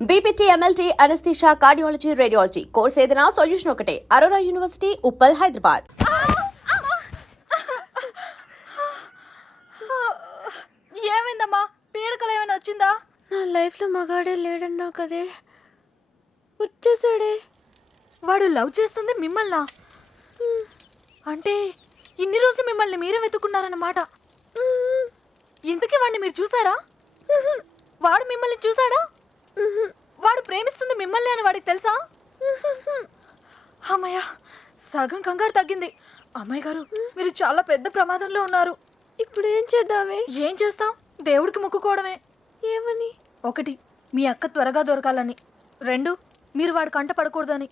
BPT MLT anaesthesia cardiology radiology course ఏదైనా solution ఒకటే Aurora university Uppal Hyderabad. ఏమైందమ్మా? పీడకలు ఏమైనా వచ్చిందా? నా లైఫ్లో మగాడే లేడన్నావు కదే, వచ్చేసాడే. వాడు లవ్ చేస్తుంది మిమ్మల్నా? అంటే ఇన్ని రోజులు మిమ్మల్ని మీరే వెతుక్కున్నారన్నమాట. ఇంతకీ వాడిని మీరు చూసారా? వాడు మిమ్మల్ని చూసాడా? వాడు ప్రేమిస్తుంది మిమ్మల్ని అని వాడికి తెలుసా? అమ్మయ్య, సగం కంగారు తగ్గింది. అమ్మాయి గారు, మీరు చాలా పెద్ద ప్రమాదంలో ఉన్నారు. ఇప్పుడు ఏం చేద్దామే? ఏం చేస్తాం? దేవుడికి మొక్కుకోవడమే. ఏమని? 1, మీ అక్క త్వరగా దొరకాలని. 2, మీరు వాడి కంట పడకూడదని.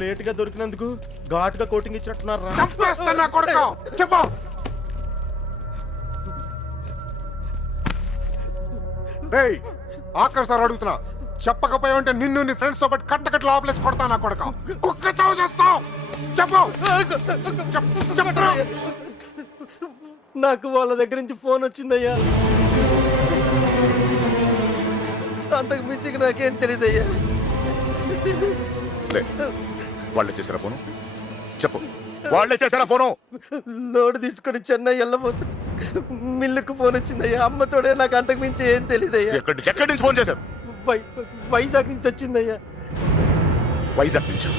లేట్ గా దొరికినందుకు ఘాటుగా కోటింగ్ ఇచ్చినట్టున్నారా? చెప్పు. రేయ్, ఆఖరి సార్ అడుగుతున్నా, చెప్పకపోయా ఉంటే నిన్ను నీ ఫ్రెండ్స్ తో పాటు కట్టకట్ల ఆపలేసి కొడతా నా కొడక. కుక్క చావు చేస్తావు. చెప్పు. చెప్పు. నాకు వాళ్ళ దగ్గర నుంచి ఫోన్ వచ్చిందయ్యా. అంతకు మించి నాకేం తెలియదయ్యా. వాళ్ళే చేశారా ఫోను? చెప్పు, వాళ్ళే చేశారా ఫోను? లోడ్ తీసుకొని చెన్నై వెళ్ళబోతుంది. మిల్లుకు ఫోన్ వచ్చిందయ్యా. అమ్మతోడే, నాకు అంతకు మించి ఏం తెలియదయ్యా. ఎక్కడి నుంచి ఫోన్ చేశారు? వైజాగ్ నుంచి వచ్చిందయ్యా. వైజాగ్ నుంచి?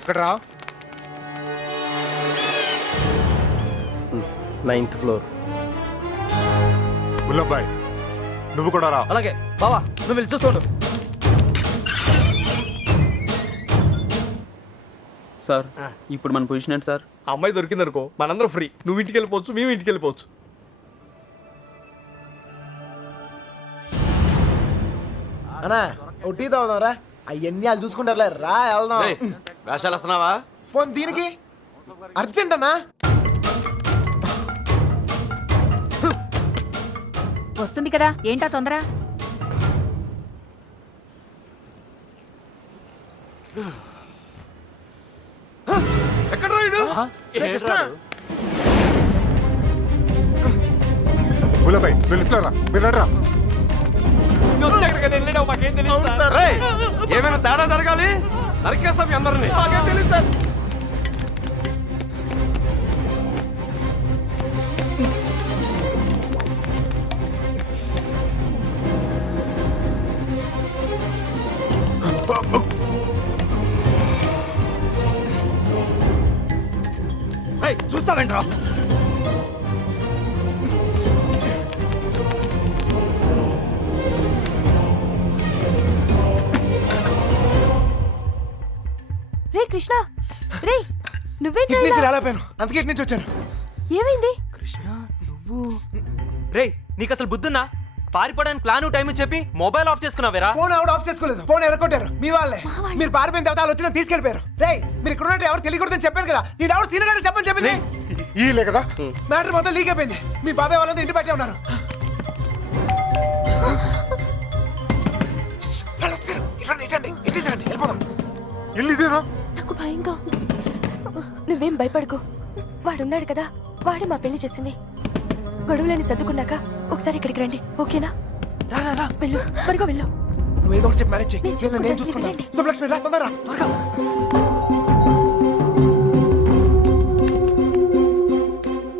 ఎక్కడరా? 9th floor. గుల్లబ్బాయ్, నువ్వు కూడా రా. అలాగే బావా, నువ్వు వెళ్ళి చూసుకోండు. సార్, ఇప్పుడు మన పొజిషన్ ఏంటి సార్? అమ్మాయి దొరికిందనుకో, మనందరం ఫ్రీ. నువ్వు ఇంటికి వెళ్ళిపోవచ్చు, మేము ఇంటికి వెళ్ళిపోవచ్చు. అన్నా ఓ టీ తాగుదాంరా. అవన్నీ వాళ్ళు చూసుకుంటారులే, రా వెళ్దాం. వేషాలు వస్తున్నావా? పోనీ దీనికి అర్జెంట్ అన్నా. వస్తుంది కదా, ఏంటా తొందర? ఎక్కడ రాయుడు? గుల్లబ్బాయ్, వెళ్ళిపోరా. వెళ్ళరా. ఏమైనా తేడా జరగాలి, నరికేస్తాం మీ అందరినీ. తెలియదు సార్. చూస్తావేంట్రా? రే కృష్ణ, రే నువ్వేంటి? ఇటు నుంచి రాలేపోయాను, అందుకే ఇటు నుంచి వచ్చాను. ఏమైంది? కృష్ణ, నువ్వు రే, నీకు అసలు బుద్ధున్నా? పారిపోవడానికి ప్లాన్ టైం చెప్పి మొబైల్ ఆఫ్ చేసుకున్నావేరా? ఫోన్ ఆవిడ ఆఫ్ చేసుకోలేదు, ఫోన్ ఎరగొట్టారు మీ వాళ్ళే. మీరు పారిపోయిన తర్వాత వాళ్ళు వచ్చిన తీసుకెళ్ళిపోయారు. రే, మీరు ఇక్కడ ఉన్నట్టు ఎవరు తెలియకూడదని చెప్పాను కదా. నీ ఎవరు సీనగాడు చెప్పని చెప్పింది. ఈలే కదా మ్యాటర్ మొత్తం లీక్ అయిపోయింది. మీ బాబాయ్ వాళ్ళంతా ఇంటి బయటే ఉన్నారు. ఇల్లు ఇదేనా? నాకు భయంగా ఉంది. నువ్వేం భయపడకు, వాడున్నాడు కదా, వాడే మా పెళ్లి చేసింది. గొడవలని సర్దుకున్నాక ఒకసారి ఇక్కడికి రండి, ఓకేనా? రా, వెళ్ళు, త్వరగా వెళ్ళు. నువ్వు ఏదో ఒకటి చెప్పి మ్యారేజ్ నేను చూసుకుంటాను, నేను చూసుకుంటాను. వెళ్ళండి. శుభలక్ష్మి, రా తొందరరా, త్వరగా.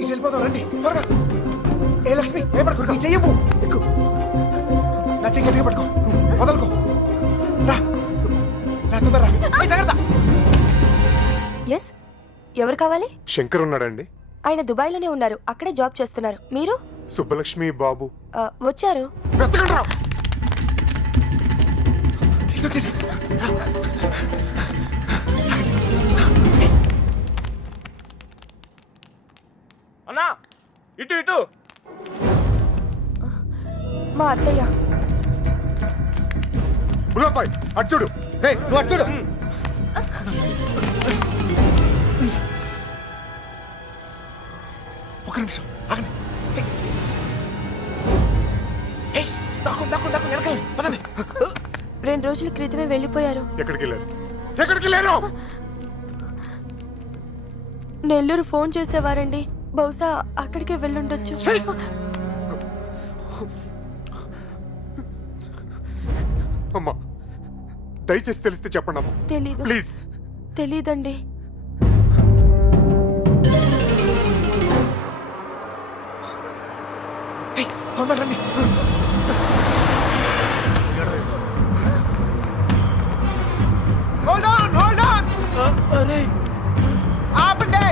ఇటు వెళ్ళిపోతాం, రండి త్వరగా. ఏ లక్ష్మి, భయపడకు, నీ చెయ్యవు. ఎక్కు, నా చెయ్యి గట్టిగా పట్టుకో, వదలుకో. రా తొందరరా, జాగ్రత్త. ఎస్, ఎవరు కావాలి? శంకర్ ఉన్నాడండి. ఆయన దుబాయ్లోనే ఉన్నారు, అక్కడే జాబ్ చేస్తున్నారు. మీరు? సుబ్బలక్ష్మి బాబు వచ్చారు. వెతకండిరా. అన్నా, ఇటు ఇటు. మా అత్తయ్య బుల్లబాయ్ అటు చూడు. రేయ్, నువ్వు అటు చూడు. ఒక్క నిమిషం ఆగండి. ఏయ్, దాక్కోండి, దాక్కోండి, దాక్కోండి, వెనకాల పదండి. 2 రోజుల క్రితమే వెళ్ళిపోయారు. ఎక్కడికి వెళ్ళారు? ఎక్కడికి వెళ్ళారు? నెల్లూరు ఫోన్ చేసేవారండి. బహుశా అక్కడికే వెళ్ళుండొచ్చు. అమ్మా దయచేసి తెలిస్తే చెప్పండి అమ్మా తెలీదు. ప్లీజ్. తెలీదండి. ఏయ్, తొందరగా రండి. Hold on, hold on. అరే ఆపండి.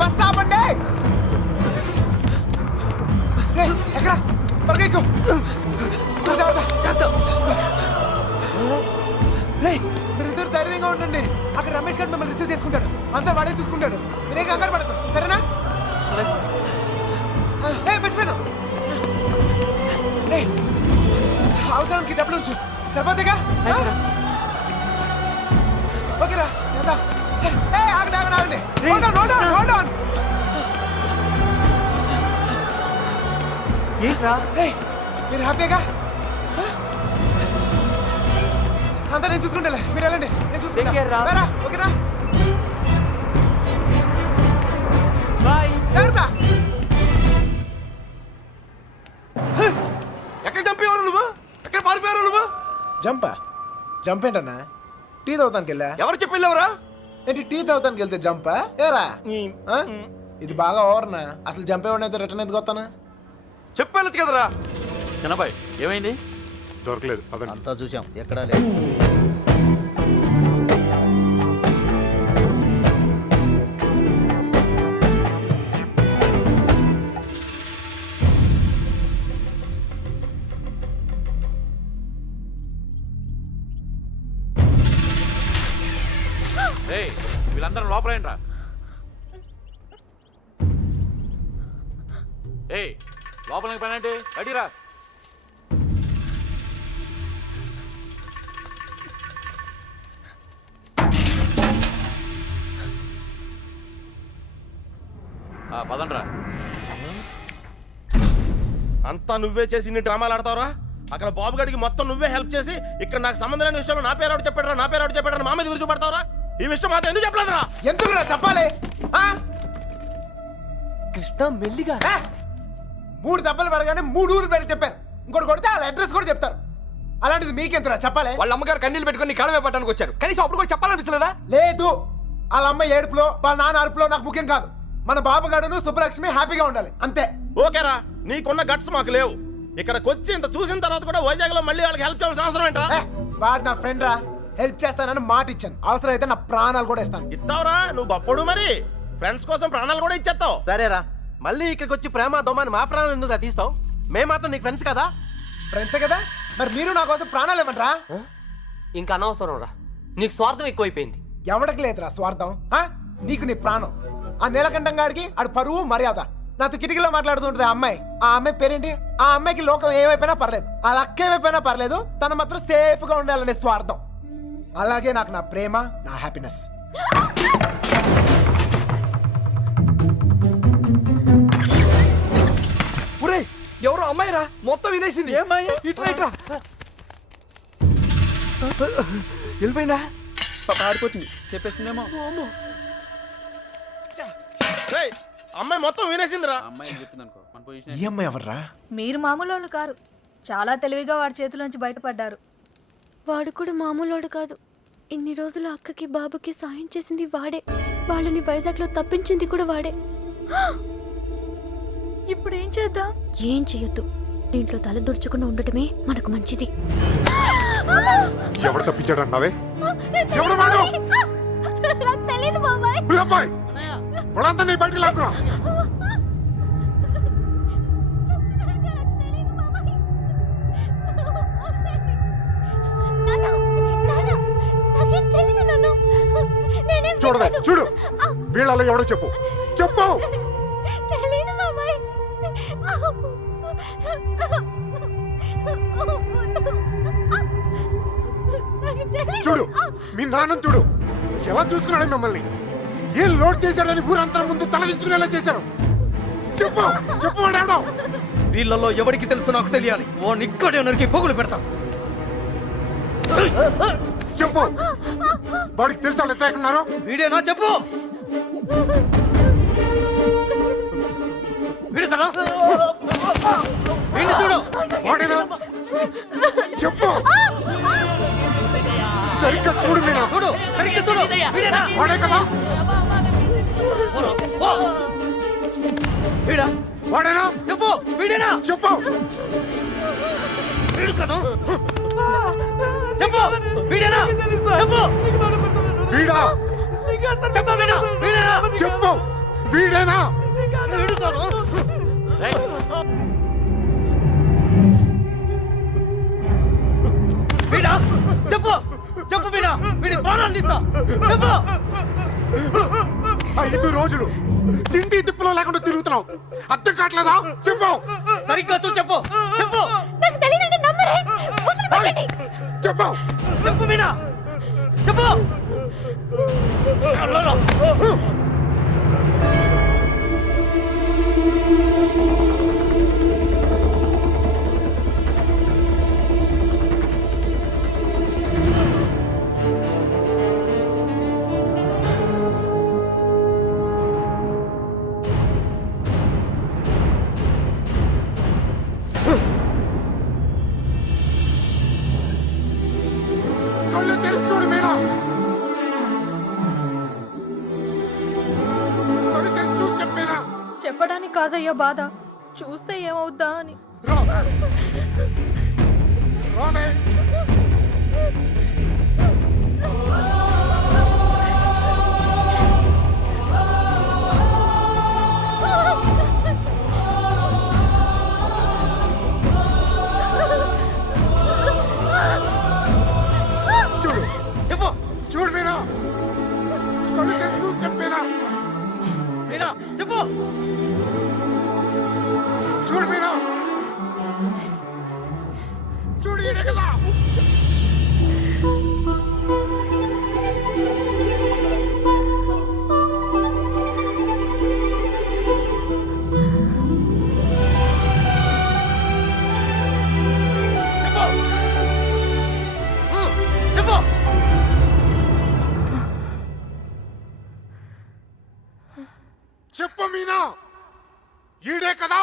బస్ ఆపండి. రేయ్, ఎక్కడ? త్వరగా ఎక్కు. రేయ్, మీరిద్దరు ధైర్యంగా ఉండండి. అక్కడ రమేష్ గారు మిమ్మల్ని రిసీవ్ చేసుకుంటాడు. అంతా వాడే చూసుకుంటాడు. మీరే కంగారు పడదు, సరేనా? మర్చిపోయాను. రేయ్, అవసరానికి డబ్బులు ఉంచు. సరిపోతేగా? ఓకేరా, ఎంత? ఆగండి, ఆగండి, ఆగండి. Hold on, hold on, hold on. ఏంట్రా? రేయ్, మీరు హ్యాపీగా? అంతా నేను చూసుకుంటా. మీరు వెళ్ళండి, నేను చూసుకుంటా. Take care రా. రా, ఓకేనా? బాయ్. జాగ్రత్త. ఎక్కడ చంపేవారు నువ్వు? ఎక్కడ పారిపోయారు నువ్వు? జంపా? జంప్ ఏంటన్నా? టీ తాగుతానికి వెళ్ళా. ఎవరు చెప్పి వెళ్ళావురా? ఏంటి టీ తాగుతానికి వెళ్తే జంపా? ఏరా ఆ? ఇది బాగా ఓవర్నా. అసలు జంపేవాడినైతే రిటర్న్ ఎందుకు వస్తానా? చెప్పి వెళ్ళచ్చు కదరా. చిన్నబాయ్ ఏమైంది? దొరకలేదు అదండి. అంతా చూసాం, ఎక్కడా లేదు. ఏయ్ వీళ్ళందరూ లోపలేంట్రా. ఏయ్ లోపలికి పని అంటే అడిరా. పదండ్రా. అంతా నువ్వే చేసి ఇన్ని డ్రామాలు ఆడతావురా? అక్కడ బాబు గడికి మొత్తం నువ్వే హెల్ప్ చేసి ఇక్కడ నాకు సంబంధం లేని విషయంలో నా పేరు చెప్పాడరా, నా పేరు చెప్పాడరా, మా మీద విరుచుపడతావురా? ఈ విషయం మాత్రం ఎందుకు చెప్పలేదురా? ఎందుకురా చెప్పాలి? ఆ? కృష్ణ మెల్లిగా. 3 దెబ్బలు పడగానే 3 ఊరు పేరు చెప్పారు. ఇంకోటి కొడితే వాళ్ళ అడ్రస్ కూడా చెప్తారు. అలాంటిది మీకెంతరా చెప్పాలి? వాళ్ళ అమ్మగారు కన్నీళ్ళు పెట్టుకుని కాలమే పట్టడానికి వచ్చారు. కనీసం అప్పుడు కూడా చెప్పాలనిపించలేదా? లేదు, వాళ్ళ అమ్మ ఏడుపులో వాళ్ళ నాన్న అరుపులో నాకు ముఖ్యం కాదు. మన బాబుగాడును సుబ్బలక్ష్మి హ్యాపీగా ఉండాలి, అంతే. ఓకేరా, నీకున్న గట్స్ మాకు లేవు. ఇక్కడికి వచ్చి ఇంత చూసిన తర్వాత కూడా వైజాగ్ లో మళ్ళీ వాళ్ళకి హెల్ప్ చేయాల్సిన అవసరం ఏంట్రా? వాడు నా ఫ్రెండ్ రా, హెల్ప్ చేస్తానని మాట ఇచ్చాను. అవసరం అయితే నా ప్రాణాలు కూడా ఇస్తాను. ఇస్తావురా నువ్వు బప్పుడు. మరి ఫ్రెండ్స్ కోసం ప్రాణాలు కూడా ఇచ్చేస్తావు. సరేరా, మళ్ళీ ఇక్కడికి వచ్చి ప్రేమ దోమని మా ప్రాణాలు ఎందుకు తీస్తావు? మేము మాత్రం నీకు ఫ్రెండ్స్ కదా. ఫ్రెండ్సే కదా, మరి మీరు నా కోసం ప్రాణాలు ఇవ్వండిరా. ఇంకా అనవసరం రా, నీకు స్వార్థం ఎక్కువైపోయింది. ఎవడికి లేదురా స్వార్థం. నీకు నీ ప్రాణం. ఆ నీలకంఠం గాడికి ఆడు పరువు మర్యాద. నాతో కిటికీలో మాట్లాడుతుంటది ఆ అమ్మాయి. ఆ అమ్మాయి పేరేంటి? ఆ అమ్మాయికి లోకం ఏమైపోయినా పర్లేదు, ఆ లక్క ఏమైపోయినా పర్లేదు, తన మాత్రం సేఫ్ గా ఉండాలనే స్వార్థం. అలాగే నాకు నా ప్రేమ, నా హ్యాపీనెస్. ఒరేయ్ ఎవరో అమ్మాయిరా, మొత్తం వినేసింది. ఇట్లా వెళ్ళిపోయిందా? పారిపోతుంది, చెప్పేసిందేమో. రేయ్, అమ్మాయి మొత్తం వినేసిందిరా. ఈ అమ్మాయి ఎవర్రా? మీరు మామూలు వాళ్ళు కారు. చాలా తెలివిగా వాడి చేతిలోంచి బయటపడ్డారు. వాడు కూడా మామూలోడు కాదు. ఇన్ని రోజులు అక్కకి బాబుకి సాయం చేసింది వాడే. వాళ్ళని వైజాగ్లో తప్పించింది కూడా వాడే. ఇప్పుడు ఏం చేద్దాం? ఏం చెయ్యొద్దు. దీంట్లో తల దుర్చకుండా ఉండటమే మనకు మంచిది. ఎవరు తప్పించాడు అన్నావే? ఎవడు వాడు? నాకు తెలీదు బాబాయ్. బుల్లబాయ్, వాడంతా నీ బయటికి లాక్కురా. చూడవే, చూడు, వీళ్ళలో ఎవడో చెప్పు, చెప్పు. తెలీదు బాబాయ్. చూడు మీ నాన్న చూడు ఎలా చూసుకున్నాడు మిమ్మల్ని ఏం లోడ్ చేశాడని ఊరంతా ముందు తలదించుకునేలా చేశారు చెప్పు చెప్పు వాడేవడో వీళ్ళల్లో ఎవరికి తెలుసు నాకు తెలియాలి ఓ నిక్కడే నరికి పొగులు పెడతా చెప్పు వాడికి తెలుసా వాళ్ళు ఎక్కడ ఉన్నారు వీడేనా చెప్పు వీడు కదా వీడిని చూడు వాడేనా చెప్పు సరిగ్గా చూడు మీనా చూడు సరిగ్గా చూడు వీడేనా వాడే కదా ఓ! వీడా వాడేనా చెప్పు వీడేనా చెప్పు వీడు కదా చెప్పు వీడేనా చెప్పు వీడా చెప్పు వీడా వీడేనా చెప్పు వీడేనా వీడు కదా వీడా చెప్పు చెప్పు వీడా వీడి ప్రాణాలు తీస్తా చెప్పు 5 రోజులు తిండి తిప్పులో లేకుండా తిరుగుతున్నావు అర్థం కావట్లేదా చెప్పు సరిగ్గా చూసి చెప్పు చెప్పు నాకు తెలియదండి నమ్మరే వదిలిపెట్టండి. చెప్పు చెప్పు వీడా చెప్పు అల్లరా. కళ్ళు తెరిచి చూడు మీనా కళ్ళు తెరిచి చూసి చెప్పేనా చెప్పడానికి కాదయ్యా బాధ చూస్తే ఏమవుద్దా అని రామే చూడు చెప్పు చూడు మీనా కళ్ళు తెరిచి చూసి చెప్పేనా వీడా చెప్పు చూడు మీనా చూడు ఈడే కదా చెప్పు చెప్పు మీనా ఈడే కదా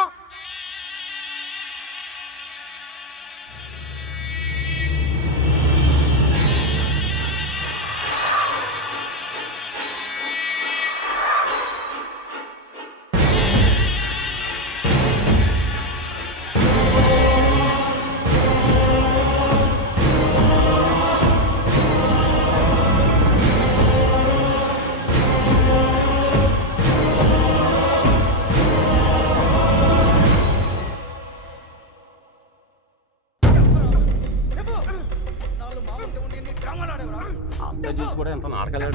అంత చూసి కూడా ఎంత నాటకాలు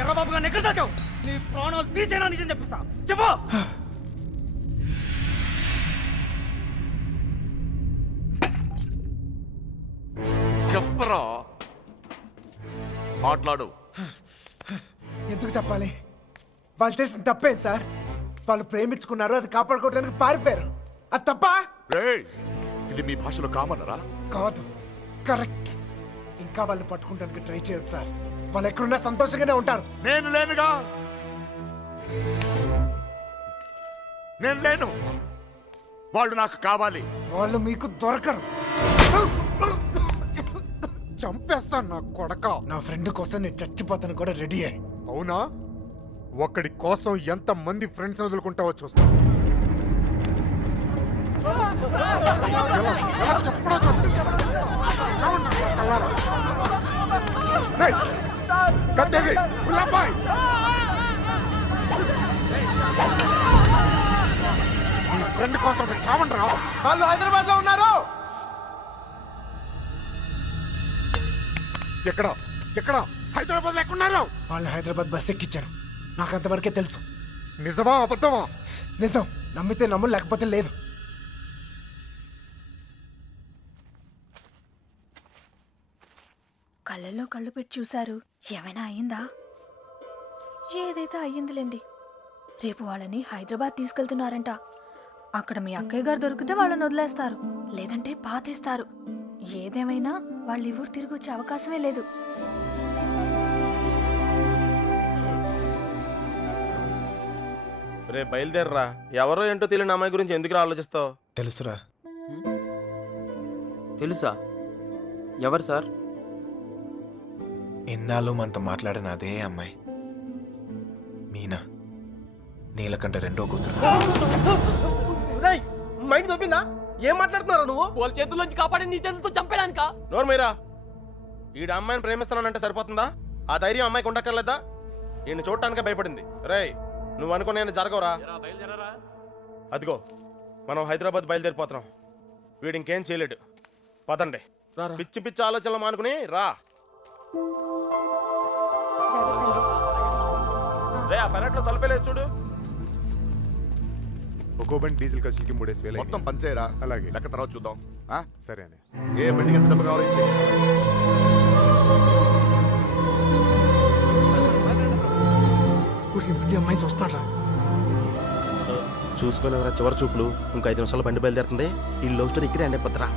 ఎర్రబాబు గారిని ఎక్కడ దాచావు నీ ప్రాణాలు తీసేనా నిజం చెప్పిస్తా చెప్పు చెప్పరా మాట్లాడు ఎందుకు చెప్పాలి వాళ్ళు చేసిన తప్పేంటి సార్ వాళ్ళు ప్రేమించుకున్నారు అది కాపాడుకోవడానికి పారిపోయారు అది తప్ప రేయ్ ఇది మీ భాషలో కామనరా కాదు కరెక్ట్ ఇంకా వాళ్ళు పట్టుకుంటానికి ట్రై చేయొచ్చు సార్ వాళ్ళు ఎక్కడున్నా సంతోషంగానే ఉంటారు నేను లేనుగా నేను లేను వాళ్ళు నాకు కావాలి వాళ్ళు మీకు దొరకరు చంపేస్తాను నా కొడక నా ఫ్రెండ్ కోసం నేను చచ్చిపోతాను కూడా రెడీ అయ్యి అవునా ఒక్కడి కోసం ఎంత మంది ఫ్రెండ్స్ వదులుకుంటావో చూస్తా ఎలా చెప్పడా చూస్తా. రావండి నా కళ్ళారా. రేయ్, కత్తేది, గులాబాయ్. నీ ఫ్రెండ్ కోసం చావండి రా. వాళ్ళు హైదరాబాద్ లో ఉన్నారు ఎక్కడ ఎక్కడ హైదరాబాద్ లో ఎక్కడున్నారు వాళ్ళు హైదరాబాద్ బస్ ఎక్కించారు నాకు అంతవరకే తెలుసు నిజమా అబద్ధమా? నిజం. నమ్మితే నమ్ము, లేకపోతే లేదు. కళ్ళల్లో కళ్ళు పెట్టి చూశారు. ఏమైనా అయ్యిందా? ఏదైతే అయ్యిందిలేండి. రేపు వాళ్ళని హైదరాబాద్ తీసుకెళ్తున్నారంట. అక్కడ మీ అక్కయ్య గారు దొరికితే వాళ్ళని వదిలేస్తారు, లేదంటే పాతేస్తారు. ఏదేమైనా వాళ్ళు ఈ ఊరు తిరిగి వచ్చే అవకాశమే లేదు. రే బయలుదేరరా. ఎవరో ఏంటో తెలియని అమ్మాయి గురించి ఎందుకు ఆలోచిస్తావు? తెలుసురా. తెలుసా? ఎవరు సార్? ఎన్నాళ్ళు మనతో మాట్లాడిన అదే అమ్మాయి, మీనా, నీలకంఠ రెండో కూతురు. మైండ్ దొబ్బిందా? ఏం మాట్లాడుతున్నారా నువ్వు? వాళ్ళ చేతుల్లోంచి కాపాడి నీ చేతులతో చంపేడానికా? నోరు మీరా. ఈడ అమ్మాయిని ప్రేమిస్తున్నానంటే సరిపోతుందా? ఆ ధైర్యం అమ్మాయికి ఉండక్కర్లేదా? ఈయన చూడటానికే భయపడింది. రేయ్, నువ్వు అనుకునే జరగవురా. అదిగో మనం హైదరాబాద్ బయలుదేరిపోతున్నాం. వీడు ఇంకేం చేయలేడు. పదండి. పిచ్చి పిచ్చి ఆలోచనలు మానుకుని రా. రే, ఆ పెరట్లో తలపేలేదు చూడు. ఒక్కో బండి డీజిల్ ఖర్చులకి 3,000 మొత్తం పంచేరా. అలాగే. లెక్క తర్వాత చూద్దాం. సరే అని ఏ బండికి ఎంత డబ్బు కావాలో ఇచ్చే. అమ్మాయిని చూస్తున్నారా? చూసుకుని చివరి చూపులు. ఇంకో 5 నిమిషాలు బండి బయలుదేరుతుంది. ఈ లవ్ స్టోరీ ఇక్కడే అండి పత్రా.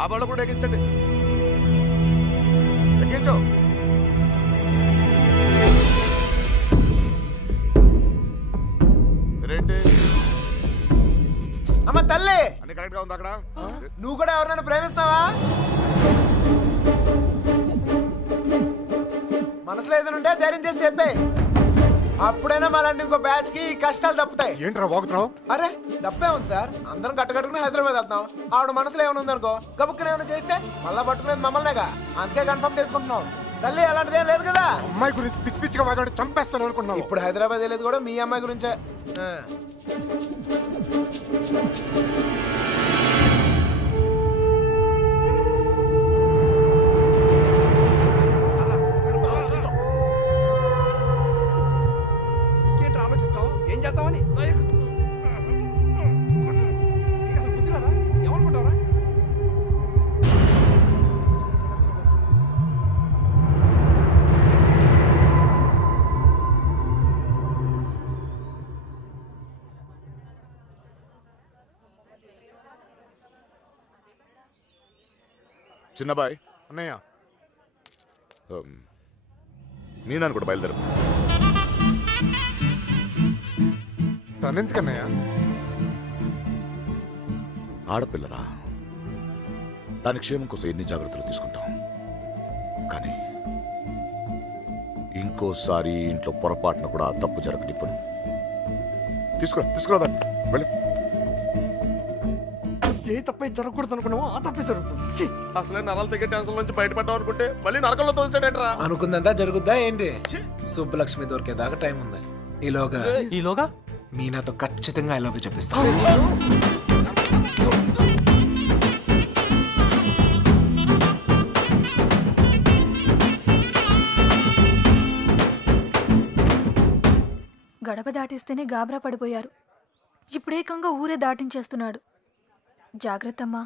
ఆ బళ్ళు కూడా ఎక్కించండి. ఎక్కించు. రేంటి అమ్మ తల్లి, అన్ని కరెక్ట్ గా ఉంది అక్కడ? నువ్వు కూడా ఎవరినైనా ప్రేమిస్తావా? మనసులో ఏదైనా ఉంటే ధైర్యం చేసి చెప్పే. అప్పుడైనా మళ్ళీ ఇంకో బ్యాచ్ కి ఈ కష్టాలు తప్పుతాయి. ఏంట్రా వాగుతున్నావు? అరే తప్పే ఉంది సార్. అందరం కట్టుకట్టుకుని హైదరాబాద్ వెళ్తాం. ఆవిడ మనసులో ఏమైనా ఉందనుకో, గబుక్కున ఏమైనా చేస్తే మళ్ళా పట్టుకునేది మమ్మల్నేగా. అందుకే కన్ఫర్మ్ చేసుకుంటున్నాం. తల్లి అలాంటిదేం లేదు కదా. అమ్మాయి గురించి పిచ్చి పిచ్చిగా వాగాడు, చంపేస్తాను అనుకున్నావు. ఇప్పుడు హైదరాబాద్ వెళ్ళేది కూడా మీ అమ్మాయి గురించే. ఆలోచిస్తావు ఏం చేద్దామని? ఏమనుకుంటావరా? చిన్నబాయ్ అన్నయ్య, నేను కూడా బయలుదేరు. తనెందుకన్నయ్య? ఆడపిల్లరా, దాని క్షేమం కోసం ఎన్ని జాగ్రత్తలు తీసుకుంటాం. కానీ ఇంకోసారి ఇంట్లో పొరపాటున కూడా ఆ తప్పు జరగనివ్వను. తీసుకురా దాన్ని. వెళ్ళి. ఏ తప్పే జరగకూడదు అనుకున్నావో ఆ తప్పే జరుగుతుంది. అసలే నరాలు తెగే టెన్షన్ నుంచి బయటపడ్డాం అనుకుంటే మళ్ళీ నరకంలో తోసాడేంట్రా. అనుకుందంతా జరుగుద్దా ఏంటి? సుబ్బలక్ష్మి దొరికేదాకా టైం ఉంది. ఈలోగా మీనాతో ఖచ్చితంగా ఐ లవ్ యూ చెప్పిస్తా. గడప దాటిస్తేనే గాబరా పడిపోయారు. ఇప్పుడేకంగా ఊరే దాటించేస్తున్నాడు. జాగ్రత్తమ్మా.